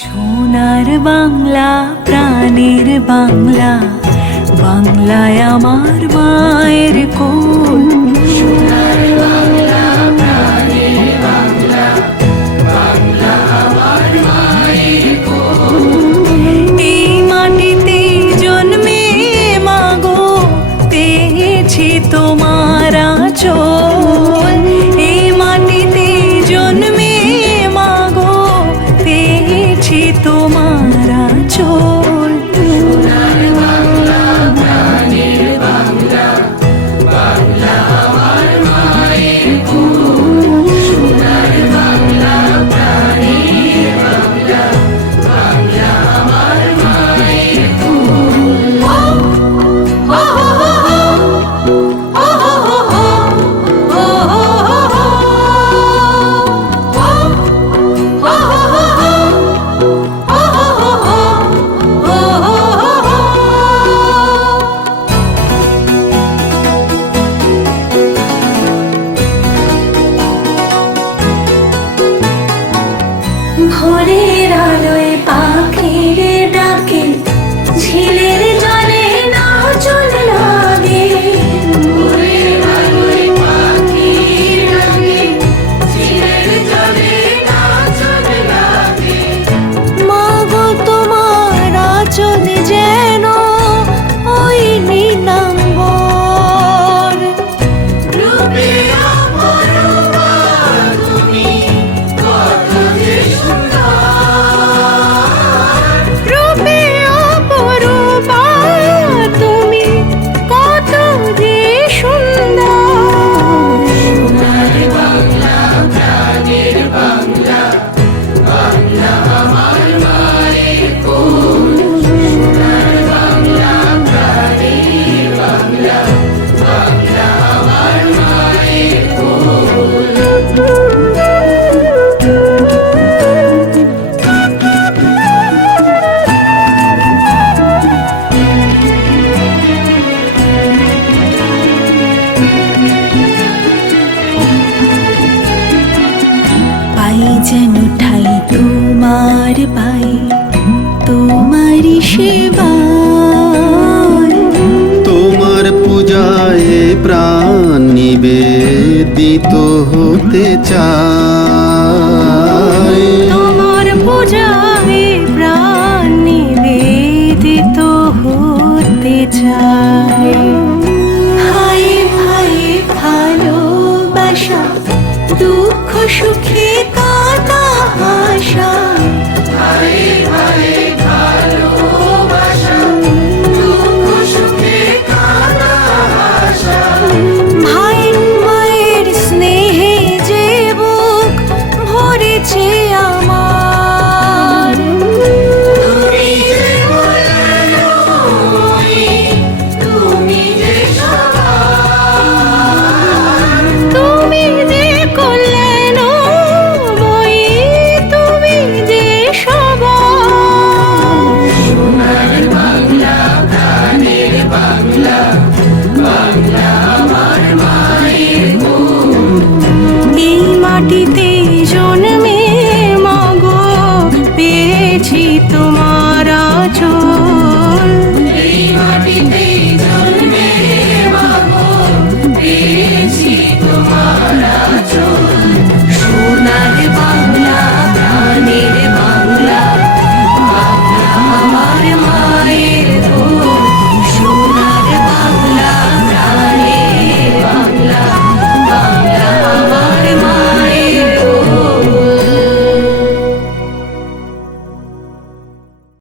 সোনার বাংলা প্রাণের বাংলা, বাংলায় আমার মায়ের কোল। সোনার বাংলা প্রাণের বাংলা, বাংলা আমার মায়ের কোল। এই মাটিতে জন্মে মাগো পেয়েছি তোমার আঁচল। এই মাটিতে জন্মে মাগো পেয়েছি তোমার আঁচল। সোনার বাংলা প্রাণের বাংলা, বাংলা আমার মায়ের কোল। সোনার বাংলা প্রাণের বাংলা, বাংলা আমার মায়ের কোল। ভোরের আলোয় পাখির ডাকে, ঝিলের জলে নাচন লাগে। ভোরের আলোয় পাখির ডাকে, ঝিলের জলে নাচন লাগে। মাগো তোমার আঁচল যেন ওই নীলাম্বর। রূপে অপরূপা তুমি, কত যে সুন্দর। রূপে অপরূপা তুমি, কত যে সুন্দর। সোনার বাংলা প্রাণের বাংলা, বাংলা আমার মায়ের কোল। সোনার বাংলা প্রাণের বাংলা, বাংলা আমার মায়ের কোল। পাই যেন ঠাই তোমার পাই, তোমারই সেবায়। তোমার পূজায় প্রাণ নিবেদিত হতে চায়।